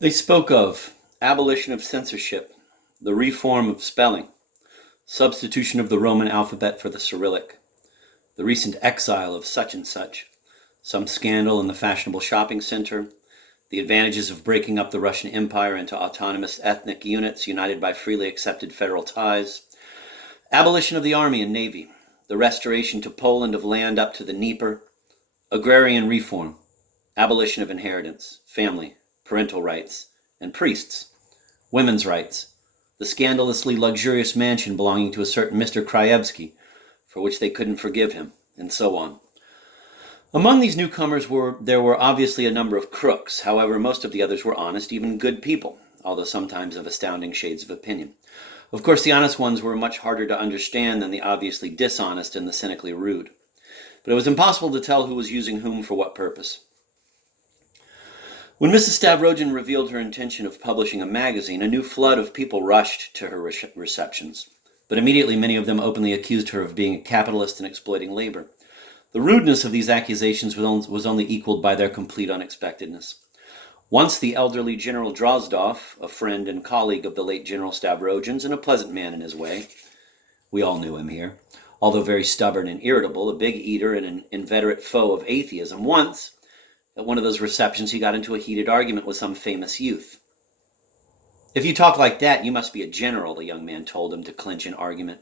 They spoke of abolition of censorship, the reform of spelling, substitution of the Roman alphabet for the Cyrillic, the recent exile of such and such, some scandal in the fashionable shopping center, the advantages of breaking up the Russian Empire into autonomous ethnic units united by freely accepted federal ties, abolition of the army and navy, the restoration to Poland of land up to the Dnieper, agrarian reform, abolition of inheritance, family, parental rights, and priests, women's rights, the scandalously luxurious mansion belonging to a certain Mr. Krajewski, for which they couldn't forgive him, and so on. Among these newcomers there were obviously a number of crooks. However, most of the others were honest, even good people, although sometimes of astounding shades of opinion. Of course, the honest ones were much harder to understand than the obviously dishonest and the cynically rude. But it was impossible to tell who was using whom for what purpose. When Mrs. Stavrogin revealed her intention of publishing a magazine, a new flood of people rushed to her receptions. But immediately many of them openly accused her of being a capitalist and exploiting labor. The rudeness of these accusations was only equaled by their complete unexpectedness. Once the elderly General Drozdov, a friend and colleague of the late General Stavrogin's, and a pleasant man in his way, we all knew him here, although very stubborn and irritable, a big eater and an inveterate foe of atheism, once, at one of those receptions, he got into a heated argument with some famous youth. "If you talk like that, you must be a general," the young man told him to clinch an argument,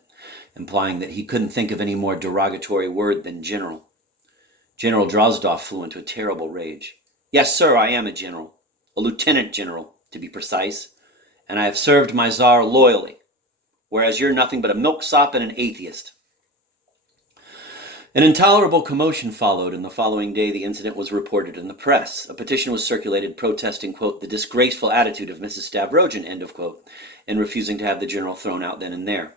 implying that he couldn't think of any more derogatory word than general. General Drozdov flew into a terrible rage. "Yes, sir, I am a general. A lieutenant general, to be precise. And I have served my Tsar loyally, whereas you're nothing but a milksop and an atheist." An intolerable commotion followed, and the following day the incident was reported in the press. A petition was circulated protesting, quote, "the disgraceful attitude of Mrs. Stavrogin," end of quote, and refusing to have the general thrown out then and there.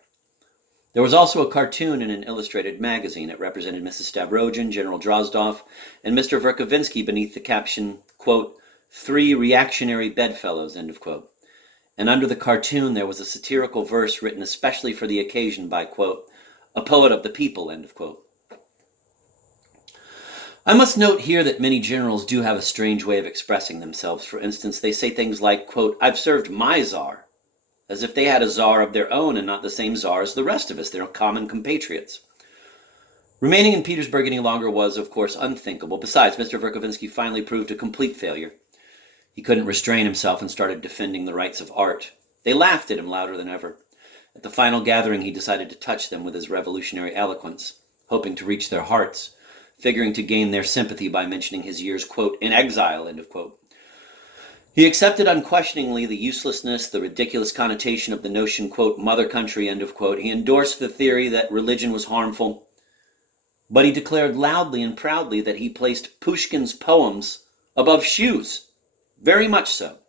There was also a cartoon in an illustrated magazine. It represented Mrs. Stavrogin, General Drozdov, and Mr. Verkovensky beneath the caption, quote, "Three reactionary bedfellows," end of quote. And under the cartoon there was a satirical verse written especially for the occasion by, quote, "a poet of the people," end of quote. I must note here that many generals do have a strange way of expressing themselves. For instance, they say things like, quote, "I've served my Tsar," as if they had a Tsar of their own and not the same Tsar as the rest of us, their common compatriots. Remaining in Petersburg any longer was, of course, unthinkable. Besides, Mr. Verkovensky finally proved a complete failure. He couldn't restrain himself and started defending the rights of art. They laughed at him louder than ever. At the final gathering, he decided to touch them with his revolutionary eloquence, hoping to reach their hearts, figuring to gain their sympathy by mentioning his years, quote, "in exile," end of quote. He accepted unquestioningly the uselessness, the ridiculous connotation of the notion, quote, "mother country," end of quote. He endorsed the theory that religion was harmful, but he declared loudly and proudly that he placed Pushkin's poems above shoes. Very much so.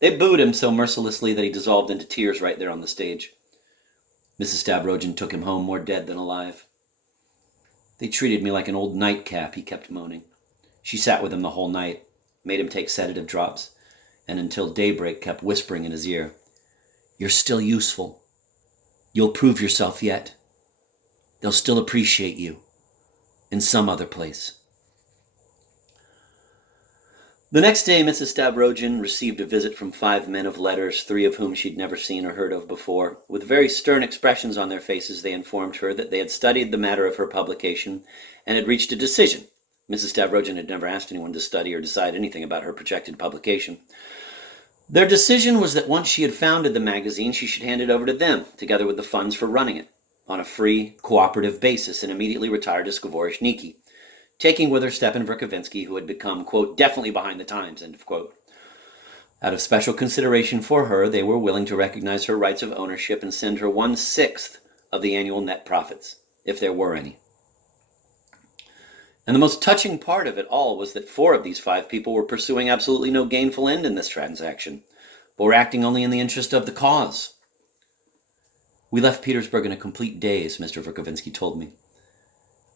They booed him so mercilessly that he dissolved into tears right there on the stage. Mrs. Stavrogin took him home more dead than alive. "They treated me like an old nightcap," he kept moaning. She sat with him the whole night, made him take sedative drops, and until daybreak kept whispering in his ear, "You're still useful. You'll prove yourself yet. They'll still appreciate you in some other place." The next day, Mrs. Stavrogin received a visit from 5 men of letters, 3 of whom she'd never seen or heard of before. With very stern expressions on their faces, they informed her that they had studied the matter of her publication and had reached a decision. Mrs. Stavrogin had never asked anyone to study or decide anything about her projected publication. Their decision was that once she had founded the magazine, she should hand it over to them, together with the funds for running it, on a free, cooperative basis, and immediately retire to Skvoreshniki, taking with her Stepan Verkovensky, who had become, quote, "definitely behind the times," end of quote. Out of special consideration for her, they were willing to recognize her rights of ownership and send her 1/6 of the annual net profits, if there were any. And the most touching part of it all was that 4 of these 5 people were pursuing absolutely no gainful end in this transaction, but were acting only in the interest of the cause. "We left Petersburg in a complete daze," Mr. Verkovensky told me.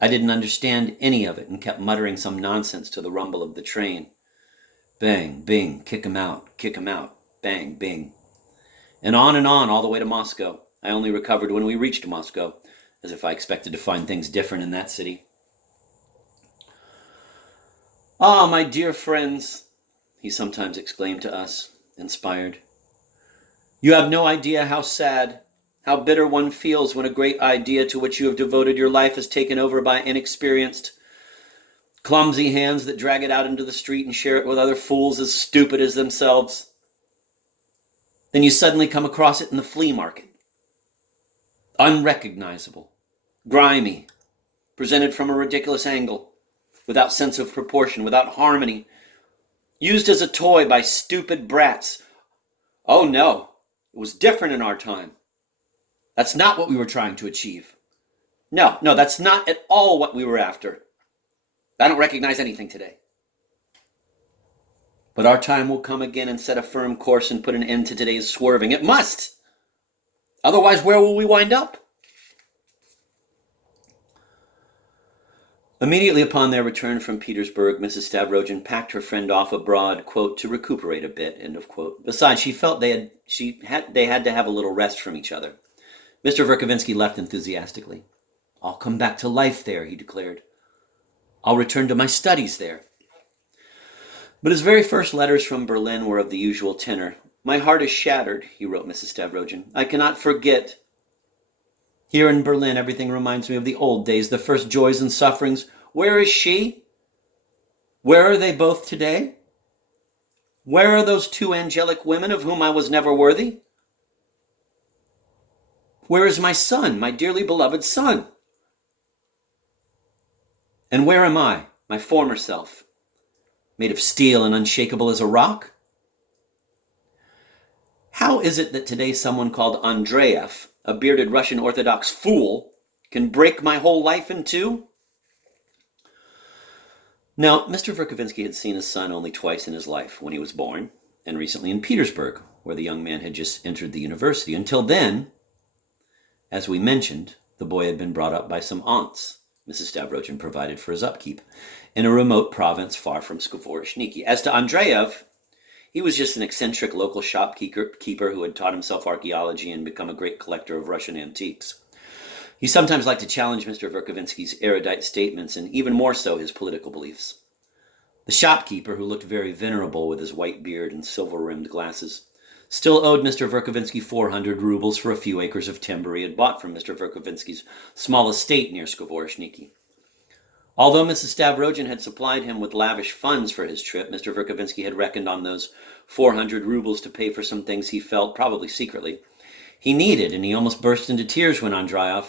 "I didn't understand any of it and kept muttering some nonsense to the rumble of the train. Bang, bing, kick him out, bang, bing. And on all the way to Moscow. I only recovered when we reached Moscow, as if I expected to find things different in that city." "Ah, my dear friends," he sometimes exclaimed to us, inspired. You have no idea how sad, how bitter one feels when a great idea to which you have devoted your life is taken over by inexperienced, clumsy hands that drag it out into the street and share it with other fools as stupid as themselves. Then you suddenly come across it in the flea market. Unrecognizable, grimy, presented from a ridiculous angle, without sense of proportion, without harmony, used as a toy by stupid brats. Oh no, it was different in our time. That's not what we were trying to achieve. No, that's not at all what we were after. I don't recognize anything today. But our time will come again and set a firm course and put an end to today's swerving. It must. Otherwise, where will we wind up? Immediately upon their return from Petersburg, Mrs. Stavrogin packed her friend off abroad, quote, to recuperate a bit, end of quote. Besides, she felt they had to have a little rest from each other. Mr. Verkovensky left enthusiastically. I'll come back to life there, he declared. I'll return to my studies there. But his very first letters from Berlin were of the usual tenor. My heart is shattered, he wrote Mrs. Stavrogin. I cannot forget. Here in Berlin, everything reminds me of the old days, the first joys and sufferings. Where is she? Where are they both today? Where are those two angelic women of whom I was never worthy? Where is my son, my dearly beloved son? And where am I, my former self, made of steel and unshakable as a rock? How is it that today someone called Andreev, a bearded Russian Orthodox fool, can break my whole life in two? Now, Mr. Verkovensky had seen his son only twice in his life, when he was born, and recently in Petersburg, where the young man had just entered the university. Until then, as we mentioned, the boy had been brought up by some aunts Mrs. Stavrogin provided for his upkeep, in a remote province far from Skvoreshniki. As to Andreev, he was just an eccentric local shopkeeper who had taught himself archaeology and become a great collector of Russian antiques. He sometimes liked to challenge Mr. Verkovensky's erudite statements and even more so his political beliefs. The shopkeeper, who looked very venerable with his white beard and silver-rimmed glasses, still owed Mr. Verkovensky 400 rubles for a few acres of timber he had bought from Mr. Verkovensky's small estate near Skvoreshniki. Although Mrs. Stavrogin had supplied him with lavish funds for his trip, Mr. Verkovensky had reckoned on those 400 rubles to pay for some things he felt, probably secretly, he needed, and he almost burst into tears when Andreev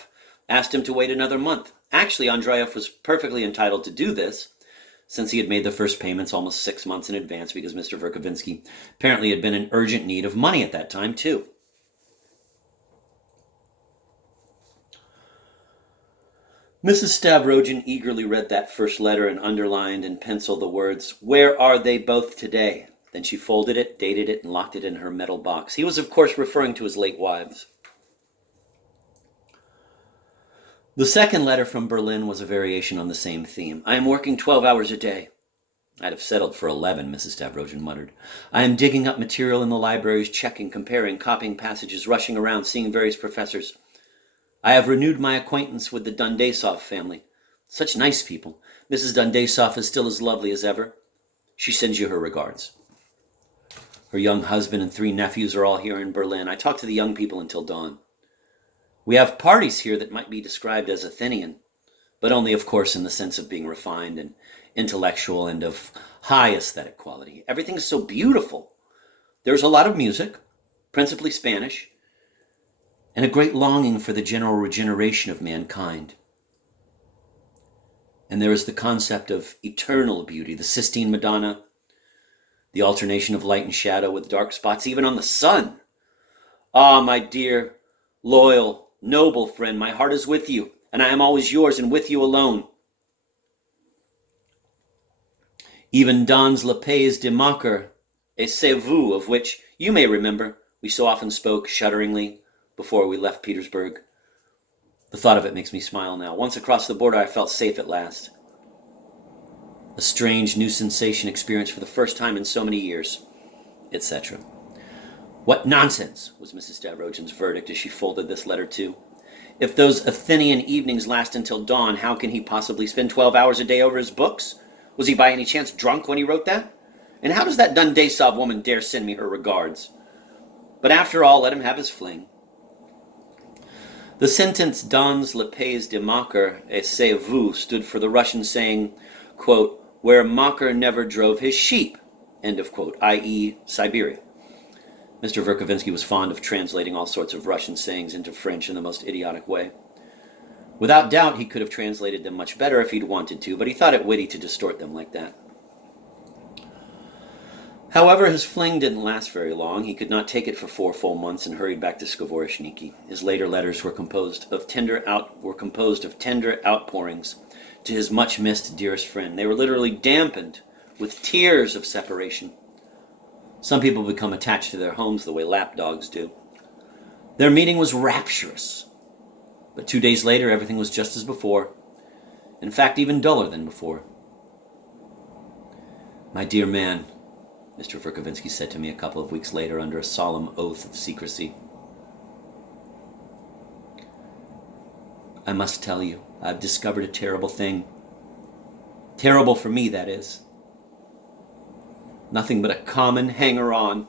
asked him to wait another month. Actually, Andreev was perfectly entitled to do this, since he had made the first payments almost 6 months in advance, because Mr. Verkovensky apparently had been in urgent need of money at that time, too. Mrs. Stavrogin eagerly read that first letter and underlined in pencil the words, "Where are they both today?" Then she folded it, dated it, and locked it in her metal box. He was, of course, referring to his late wives. The second letter from Berlin was a variation on the same theme. I am working 12 hours a day. I'd have settled for 11, Mrs. Stavrogin muttered. I am digging up material in the libraries, checking, comparing, copying passages, rushing around, seeing various professors. I have renewed my acquaintance with the Dundasov family. Such nice people. Mrs. Dundasov is still as lovely as ever. She sends you her regards. Her young husband and 3 nephews are all here in Berlin. I talk to the young people until dawn. We have parties here that might be described as Athenian, but only, of course, in the sense of being refined and intellectual and of high aesthetic quality. Everything is so beautiful. There's a lot of music, principally Spanish, and a great longing for the general regeneration of mankind. And there is the concept of eternal beauty, the Sistine Madonna, the alternation of light and shadow with dark spots, even on the sun. Ah, my dear, loyal, noble friend, my heart is with you, and I am always yours and with you alone. Even Dans Le Pays de Mocker, et c'est vous, of which you may remember we so often spoke shudderingly before we left Petersburg. The thought of it makes me smile now. Once across the border, I felt safe at last. A strange new sensation experienced for the first time in so many years, etc. What nonsense, was Mrs. Stavrogin's verdict as she folded this letter too. If those Athenian evenings last until dawn, how can he possibly spend 12 hours a day over his books? Was he by any chance drunk when he wrote that? And how does that Dundasov woman dare send me her regards? But after all, let him have his fling. The sentence dans le pays de Makar et c'est vous stood for the Russian saying, quote, where Makar never drove his sheep, end of quote, i.e. Siberia. Mr. Verkovensky was fond of translating all sorts of Russian sayings into French in the most idiotic way. Without doubt, he could have translated them much better if he'd wanted to, but he thought it witty to distort them like that. However, his fling didn't last very long. He could not take it for 4 full months and hurried back to Skvoreshniki. His later letters were composed of tender outpourings to his much-missed dearest friend. They were literally dampened with tears of separation. Some people become attached to their homes the way lapdogs do. Their meeting was rapturous. But 2 days later, everything was just as before. In fact, even duller than before. My dear man, Mr. Verkovensky said to me a couple of weeks later under a solemn oath of secrecy, I must tell you, I've discovered a terrible thing. Terrible for me, that is. Nothing but a common hanger-on.